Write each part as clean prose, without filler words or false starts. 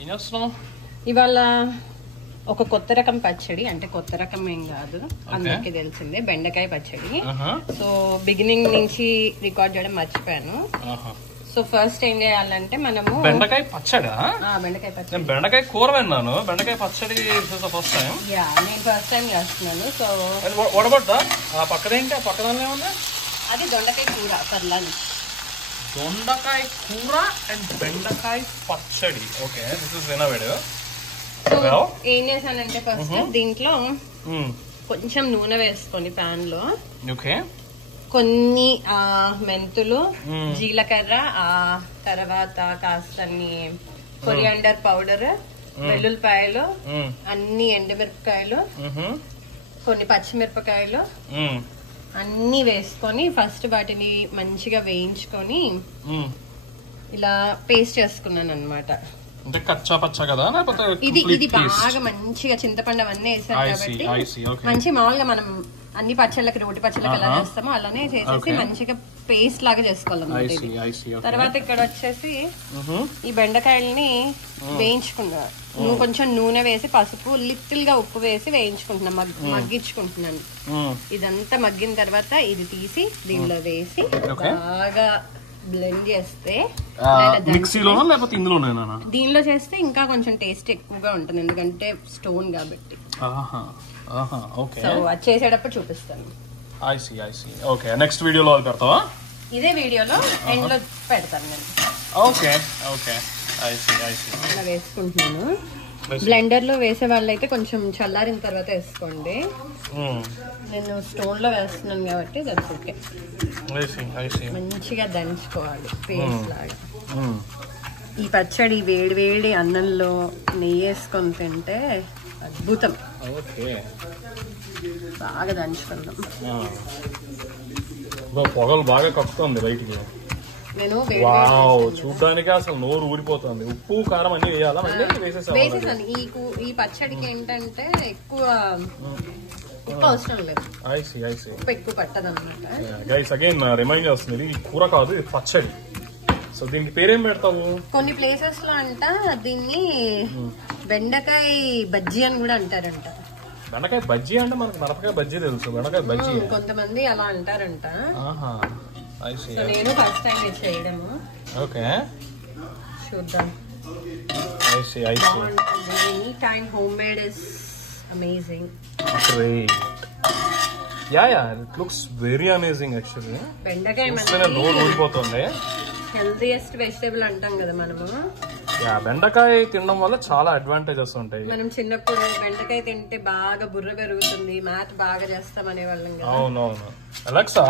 ఏం చేస్తున్నావు ఇవాళ? ఒక కొత్త రకం పచ్చడి, అంటే కొత్త రకం ఏం కాదు, అందరికి తెలిసిందే, బెండకాయ పచ్చడి. సో బిగినింగ్ నుంచి రికార్డ్ చేయడం మర్చిపోయాను. సో ఫస్ట్ ఏం చేయాలంటే మనము బెండకాయ పచ్చడా? బెండకాయ పచ్చడి. నేను బెండకాయ కూర విన్నాను, బెండకాయ పచ్చడి ఫస్ట్ టైం. యా, నేను ఫస్ట్ టైం చేస్తున్నాను. సో వడబడ్డా ఆ పక్కదేంటి? ఆ పక్కదాన్ని ఏమన్నా? అది దొండకాయ కూర ఫర్ లంచ్. దొండకాయ కూర అండ్ బెండకాయ పచ్చడి. Okay, this is innovative. ఏం చేశానంటే ఫస్ట్ దీంట్లో కొంచెం నూనె వేసుకొని పాన్ లో, ఓకే, కొన్ని మెంతులు, జీలకర్ర, తర్వాత కాస్తన్ని కొరియాండర్ పౌడర్, వెల్లుల్లిపాయలు, అన్ని ఎండుమిరపకాయలు, కొన్ని పచ్చిమిరపకాయలు అన్ని వేసుకొని ఫస్ట్ వాటిని మంచిగా వేయించుకొని ఇలా పేస్ట్ చేసుకున్నాను అనమాట. అంటే కచ్చా పచ్చా కదా? ఇది బాగా మంచిగా చింతపండు అవన్నీ వేసాను కాబట్టి మంచి మామూలుగా మనం అన్ని పచ్చళ్ళకి, రోటి పచ్చళ్ళకి ఎలా చేస్తామో అలానే చేసేసి మంచిగా పేస్ట్ లాగా చేసుకోవాలన్నమాట. తర్వాత ఇక్కడ వచ్చేసి ఈ బెండకాయల్ని వేయించుకున్నా. కొంచెం నూనె వేసి, పసుపు, లిటిల్ గా ఉప్పు వేసి వేయించుకుంటున్నా, మగ్గించుకుంటున్నాను. ఇదంతా మగ్గిన తర్వాత ఇది తీసి దీనిలో వేసి బాగా బ్లెండ్ చేస్తే, మిక్సీలోనా లేకపోతే ఇందులోనేనా? దీనిలో చేస్తే ఇంకా కొంచెం టేస్ట్ ఎక్కువగా ఉంటుంది, ఎందుకంటే స్టోన్ కాబట్టి. సో అది చేసేటప్పుడు చూపిస్తాను. ఓకే, నెక్స్ట్ వీడియోలో పెడతావా? ఇదే వీడియోలో ఎండ్ లో పెడతాను నేను. ఓకే ఓకే, ఇలా వేసుకుంటున్నాను. బ్లెండర్ లో వేసే వాళ్ళైతే కొంచెం చల్లారిన తర్వాత వేసుకోండి. నేను స్టోన్ లో వేస్తున్నాను కాబట్టి దట్స్ ఓకే. మంచిగా దంచుకోవాలి పేస్ట్ లాగా. ఈ పచ్చడి వేడి వేడి అన్నంలో నెయ్యి వేసుకొని తింటే అద్భుతం. బాగా దంచుకుందాం. పొగలు బాగా కక్కుతుంది బయటికి. నేను చూడడానికి అసలు నోరు ఊరిపోతుంది. ఉప్పు కారం అన్ని వేయాలా? వేసేసాను. ఈ పచ్చడికి ఏంటంటే ఎక్కువ ఉప్పు అవసరం లేదు, ఉప్పు ఎక్కువ పట్టదు అనమాట. గైస్ అగైన్ రిమైండ్ చేస్తుంది, ఇది కూర కాదు, ఇది పచ్చడి. సో దీనికి పేరేం పెడతావు? కొన్ని ప్లేసెస్ లో అంట దీన్ని బెండకాయ బజ్జీ అని కూడా అంటారంట. బెండకాయ బజ్జీ అంటే మనకు మిరపకాయ బజ్జీ తెలుసు, బెండకాయ బజ్జీ కొంతమంది అలా అంటారంట. నేను ఫస్ట్ టైం ఇది చేయడము. ఓకే, చూద్దాం. Neat and homemade is amazing. Great. Yeah, it looks very amazing actually. బెండకాయ నోరు ఊరిపోతుంది. హెల్తీయెస్ట్ వెజిటేబుల్ అంటాం కదా మనము. బెండకాయ తినడం వల్ల చాలా అడ్వాంటేజెస్ ఉంటాయి. మనం చిన్నప్పుడు బెండకాయ తింటే బాగా బుర్ర పెరుగుతుంది, మ్యాథ్ బాగా చేస్తాం అనేవాళ్ళం కదా. అవునవును. Alexa,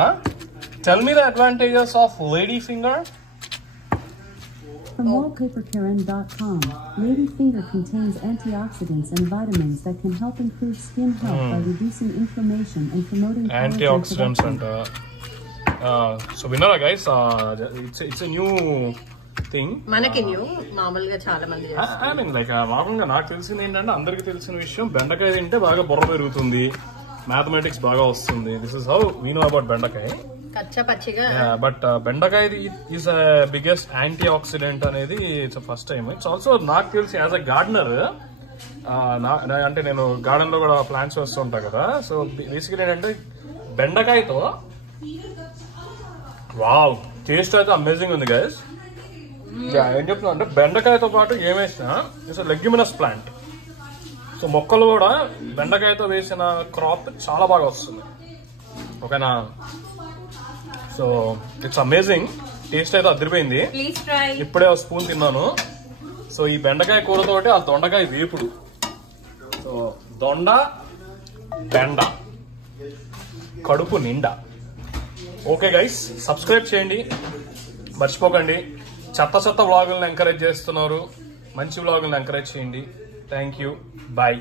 tell me the advantages of ladyfinger. From wallpaperkaren.com, ladyfinger contains antioxidants and vitamins that can help improve skin health by reducing inflammation and promoting antioxidants and so winner guys, it's a new thing. మనకి new, మామూలుగా చాలా మంది చేస్తారు. I mean like మామూలుగా నాకు తెలిసింది ఏంటంటే, అందరికి తెలిసిన విషయం, బెండకాయ తింటే బాగా బుర్ర పెరుగుతుంది, మ్యాథమెటిక్స్ బాగా వస్తుంది. This is how we know about బెండకాయ. కచ్చా పచ్చిగా. బట్ బెండకాయ ఈజ్ బిగ్గెస్ట్ యాంటీ ఆక్సిడెంట్ అనేది it's first time. It's also నాకు తెలిసి యాజ్ అ గార్డెనర్, అంటే నేను గార్డెన్ లో కూడా ప్లాంట్స్ వేస్తూ ఉంటా కదా. సో బేసికలీ ఏంటంటే బెండకాయతో వావ్ టేస్ట్ అయితే అమేజింగ్ ఉంది గైస్. ఏం చెప్తున్నా అంటే, బెండకాయతో పాటు ఏం వేసినా ఇట్స్ లెగ్యుమినస్ ప్లాంట్. సో మొక్కలు కూడా బెండకాయతో వేసిన క్రాప్ చాలా బాగా వస్తుంది. ఓకేనా? So it's amazing. టేస్ట్ అయితే అదిరిపోయింది. ఇప్పుడే ఒక స్పూన్ తిన్నాను. సో ఈ బెండకాయ కూరతోటి ఆ దొండకాయ వేపుడు. సో బెండ కడుపు నిండా. ఓకే గైస్, సబ్స్క్రైబ్ చేయండి మర్చిపోకండి. చెత్త వ్లాగులను ఎంకరేజ్ చేస్తున్నారు, మంచి వ్లాగులను ఎంకరేజ్ చేయండి. Thank you, bye.